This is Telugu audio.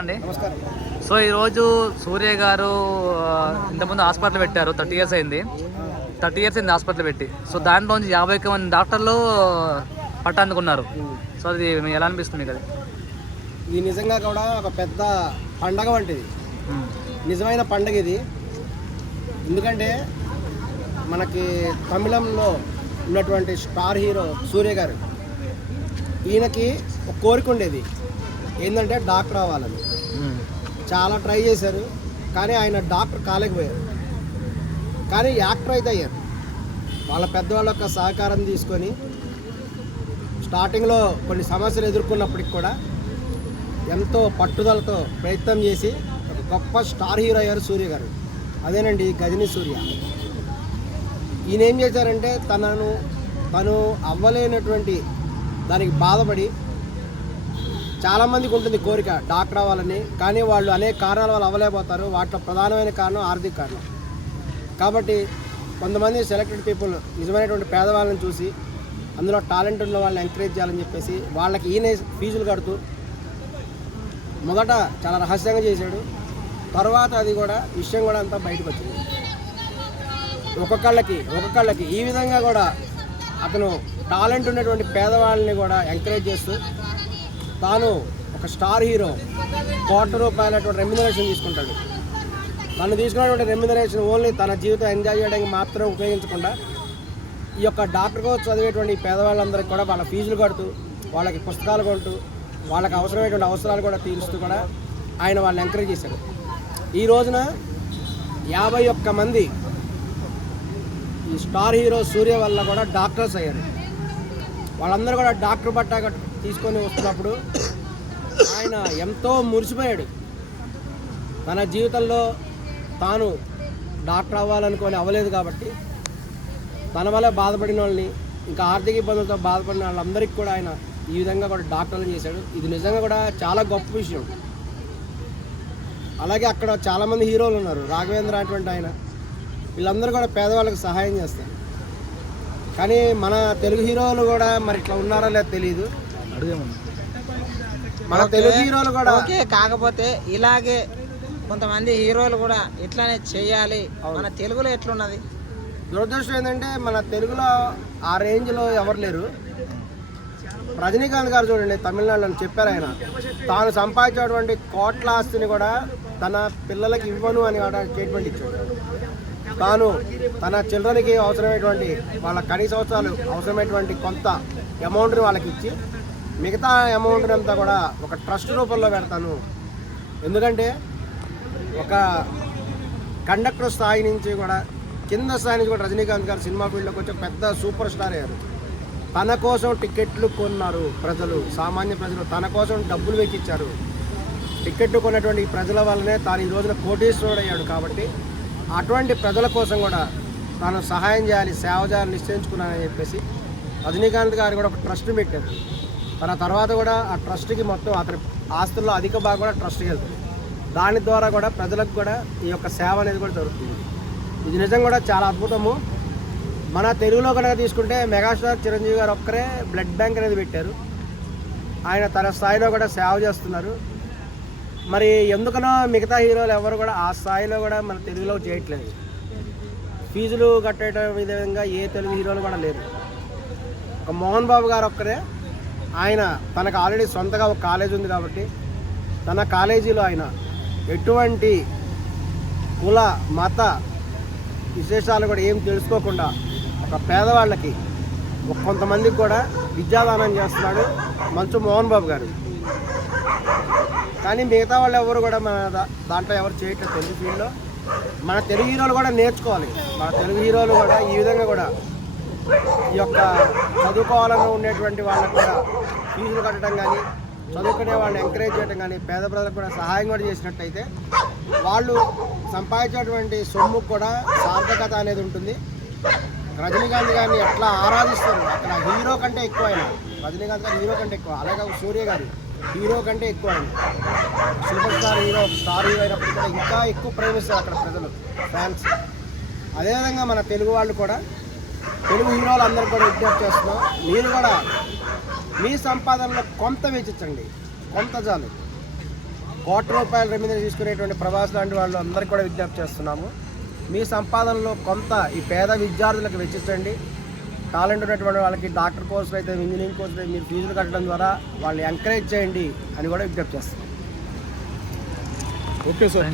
అండి నమస్కారం. సో ఈరోజు సూర్య గారు ఇంతకుముందు హాస్పిటల్ పెట్టారు థర్టీ ఇయర్స్ అయింది. థర్టీ ఇయర్స్ అయింది హాస్పిటల్ పెట్టి. సో దాంట్లోంచి యాభై ఒక్క మంది డాక్టర్లు పట్టానుకున్నారు. సో అది మీకు ఎలా అనిపిస్తుంది మీకు అది? ఇది నిజంగా కూడా ఒక పెద్ద పండగ వంటిది. నిజమైన పండగ ఇది. ఎందుకంటే మనకి తమిళంలో ఉన్నటువంటి స్టార్ హీరో సూర్య గారు. ఈయనకి ఒక కోరిక ఉండేది. ఏంటంటే డాక్టర్ అవ్వాలని. చాలా ట్రై చేశారు కానీ ఆయన డాక్టర్ కాలేకపోయారు. కానీ యాక్టర్ అయితే అయ్యారు. వాళ్ళ పెద్దవాళ్ళ యొక్క సహకారం తీసుకొని స్టార్టింగ్లో కొన్ని సమస్యలు ఎదుర్కొన్నప్పటికి కూడా ఎంతో పట్టుదలతో ప్రయత్నం చేసి ఒక గొప్ప స్టార్ హీరో అయ్యారు సూర్య గారు. అదేనండి గజని సూర్య. ఈయన ఏం చేశారంటే తనను తను అవ్వలేనటువంటి దానికి బాధపడి చాలామందికి ఉంటుంది కోరిక డాక్టర్ అవ్వాలని. కానీ వాళ్ళు అనేక కారణాల వల్ల అవ్వలేకపోతారు. వాటిలో ప్రధానమైన కారణం ఆర్థిక కారణం. కాబట్టి కొంతమంది సెలెక్టెడ్ పీపుల్ నిజమైనటువంటి పేదవాళ్ళని చూసి అందులో టాలెంట్ ఉన్న వాళ్ళని ఎంకరేజ్ చేయాలని చెప్పేసి వాళ్ళకి ఈయన ఫీజులు కడుతూ మొదట చాలా రహస్యంగా చేశాడు. తర్వాత అది కూడా విషయం కూడా అంతా బయటకు వచ్చింది. ఒక్కొక్కళ్ళకి ఒక్కొక్కళ్ళకి ఈ విధంగా కూడా అతను టాలెంట్ ఉన్నటువంటి పేదవాళ్ళని కూడా ఎంకరేజ్ చేస్తూ తాను ఒక స్టార్ హీరో కోట్ల రూపాయలటువంటి రెమ్యునరేషన్ తీసుకుంటాడు. తను తీసుకున్నటువంటి రెమ్యునరేషన్ ఓన్లీ తన జీవితం ఎంజాయ్ చేయడానికి మాత్రం ఉపయోగించకుండా ఈ యొక్క డాక్టర్ కోర్స్ చదివేటువంటి పేదవాళ్ళందరికీ కూడా వాళ్ళ ఫీజులు కడుతూ వాళ్ళకి పుస్తకాలు కొంటూ వాళ్ళకి అవసరమైనటువంటి అవసరాలు కూడా తీరుస్తూ కూడా ఆయన వాళ్ళని ఎంకరేజ్ చేశాడు. ఈ రోజున యాభై ఒక్క మంది ఈ స్టార్ హీరో సూర్య వల్ల కూడా డాక్టర్స్ అయ్యారు. వాళ్ళందరూ కూడా డాక్టర్ బట్ట కట్టు- తీసుకొని వస్తున్నప్పుడు ఆయన ఎంతో మురిసిపోయాడు. తన జీవితంలో తాను డాక్టర్ అవ్వాలనుకొని అవ్వలేదు కాబట్టి తన వల్ల బాధపడిన వాళ్ళని ఇంకా ఆర్థిక ఇబ్బందులతో బాధపడిన వాళ్ళందరికీ కూడా ఆయన ఈ విధంగా కూడా డాక్టర్లు చేశాడు. ఇది నిజంగా కూడా చాలా గొప్ప విషయం. అలాగే అక్కడ చాలామంది హీరోలు ఉన్నారు రాఘవేంద్ర అటువంటి ఆయన. వీళ్ళందరూ కూడా పేదవాళ్ళకి సహాయం చేస్తారు. కానీ మన తెలుగు హీరోలు కూడా మరి ఇట్లా ఉన్నారో లేదో తెలియదు. మన తెలుగు హీరోలు కూడా ఓకే కాకపోతే ఇలాగే కొంతమంది హీరోలు కూడా ఇట్లానే చేయాలి. మన తెలుగులో ఎట్లున్నది? దురదృష్టం ఏంటంటే మన తెలుగులో ఆ రేంజ్లో ఎవరు లేరు. రజనీకాంత్ గారు చూడండి తమిళనాడులో చెప్పారు ఆయన. తాను సంపాదించినటువంటి కోట్ల ఆస్తిని కూడా తన పిల్లలకి ఇవ్వను అని స్టేట్మెంట్ ఇచ్చాడు. తాను తన చిల్డ్రన్కి అవసరమైనటువంటి వాళ్ళ కనీస అవసరాలు అవసరమైనటువంటి కొంత అమౌంట్ని వాళ్ళకి ఇచ్చి మిగతా అమౌంట్ అంతా కూడా ఒక ట్రస్ట్ రూపంలో పెడతాను. ఎందుకంటే ఒక కండక్టర్ స్థాయి నుంచి కూడా కింద స్థాయి నుంచి కూడా రజనీకాంత్ గారు సినిమా ఫీల్డ్లోకి వచ్చి పెద్ద సూపర్ స్టార్ అయ్యారు. తన కోసం టికెట్లు కొన్నారు ప్రజలు సామాన్య ప్రజలు. తన కోసం డబ్బులు వెచ్చించారు టికెట్లు కొన్నటువంటి ప్రజల వల్లనే తాను ఈ రోజున కోటీశ్వరుడు అయ్యాడు కాబట్టి అటువంటి ప్రజల కోసం కూడా తాను సహాయం చేయాలి సేవ చేయాలని నిశ్చయించుకున్నానని చెప్పేసి రజనీకాంత్ గారు కూడా ఒక ట్రస్ట్ పెట్టారు. తన తర్వాత కూడా ఆ ట్రస్ట్కి మొత్తం అతని ఆస్తుల్లో అధిక భాగం కూడా ట్రస్ట్కి వెళ్తుంది. దాని ద్వారా కూడా ప్రజలకు కూడా ఈ యొక్క సేవ అనేది కూడా జరుగుతుంది. ఇది నిజం కూడా చాలా అద్భుతము. మన తెలుగులో కనుక తీసుకుంటే మెగాస్టార్ చిరంజీవి గారు ఒక్కరే బ్లడ్ బ్యాంక్ అనేది పెట్టారు. ఆయన తన స్థాయిలో కూడా సేవ చేస్తున్నారు. మరి ఎందుకనో మిగతా హీరోలు ఎవరు కూడా ఆ స్థాయిలో కూడా మన తెలుగులో చేయట్లేదు. ఫీజులు కట్టేయడం విధంగా ఏ తెలుగు హీరోలు కూడా లేరు. ఒక మోహన్ బాబు గారు ఒక్కరే ఆయన తనకు ఆల్రెడీ సొంతగా ఒక కాలేజ్ ఉంది కాబట్టి తన కాలేజీలో ఆయన ఎటువంటి కుల మత విశేషాలు కూడా ఏం తెలుసుకోకుండా ఒక పేదవాళ్ళకి కొంతమందికి కూడా విద్యాదానం చేస్తున్నాడు మంచు మోహన్ బాబు గారు. కానీ మిగతా వాళ్ళు ఎవరు కూడా మన దాంట్లో ఎవరు చేయట్లేదు తెలుగు ఫీల్డ్లో మన తెలుగు హీరోలు కూడా నేర్చుకోవాలి. మన తెలుగు హీరోలు కూడా ఈ విధంగా కూడా ఈ యొక్క చదువుకోవాలని ఉండేటువంటి వాళ్ళకు కూడా ఫీజులు కట్టడం కానీ చదువుకునే వాళ్ళని ఎంకరేజ్ చేయడం కానీ పేద ప్రజలకు కూడా సహాయం కూడా చేసినట్టయితే వాళ్ళు సంపాదించేటువంటి సొమ్ము కూడా సార్థకత అనేది ఉంటుంది. రజనీకాంత్ గారిని ఎట్లా ఆరాధిస్తారు? అక్కడ హీరో కంటే ఎక్కువ ఆయన రజనీకాంత్ గారు హీరో కంటే ఎక్కువ. అలాగే సూర్య గారు హీరో కంటే ఎక్కువ ఆయన super star hero star hero అయినప్పుడు కూడా ఇంకా ఎక్కువ ప్రేమిస్తారు అక్కడ ప్రజలు ఫ్యాన్స్. అదేవిధంగా మన తెలుగు వాళ్ళు కూడా తెలుగు హీరోలు అందరూ కూడా విజ్ఞప్తి చేస్తున్నాం. మీరు కూడా మీ సంపాదనలో కొంత వెచ్చించండి. కొంత చాలు. కోటి రూపాయల రెమ్యూనరేషన్ తీసుకునేటువంటి ప్రభాస్ లాంటి వాళ్ళు అందరికీ కూడా విజ్ఞప్తి చేస్తున్నాము. మీ సంపాదనలో కొంత ఈ పేద విద్యార్థులకు వెచ్చించండి టాలెంట్ ఉన్నటువంటి వాళ్ళకి డాక్టర్ కోర్సులు అయితే ఇంజనీరింగ్ కోర్సులు అయితే మీరు ఫీజులు కట్టడం ద్వారా వాళ్ళని ఎంకరేజ్ చేయండి అని కూడా విజ్ఞప్తి చేస్తున్నాం. Okay sir